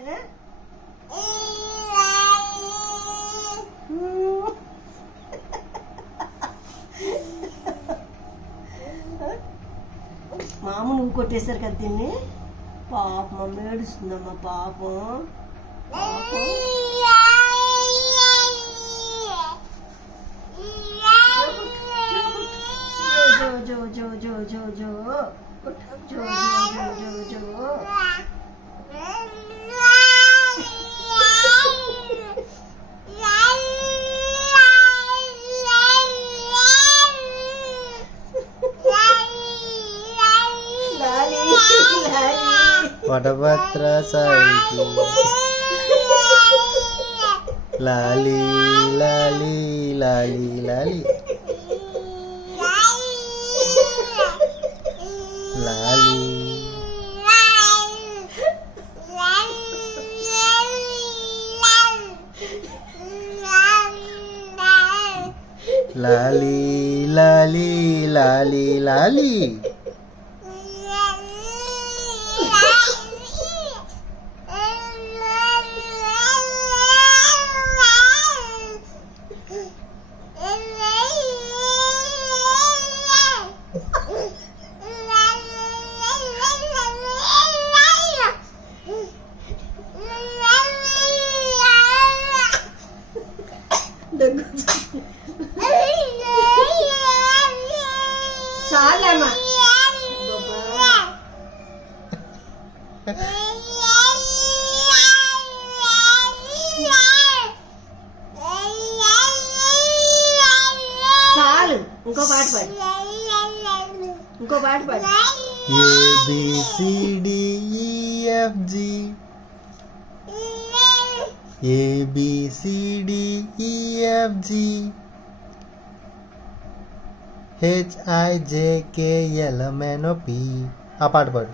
అలాగా మామ నువ్వు కొట్టేశారు కదా దీన్ని. పాపం మమ్మీ ఏడుస్తుందమ్మా పాపం. జో జో జో జో జో జో జో జో జో. వటభద్ర సాయికి లాలి లాలి లాలి లాలి లాలి లాలి లాలి లాలి లాలి. చాలమ్మా చాలు. ఇంకో పాట పాడు, ఇంకో పాట పాడు. ABCDEFG ABCDEFG HIJKLMNOP. ఆ పాట పాడు.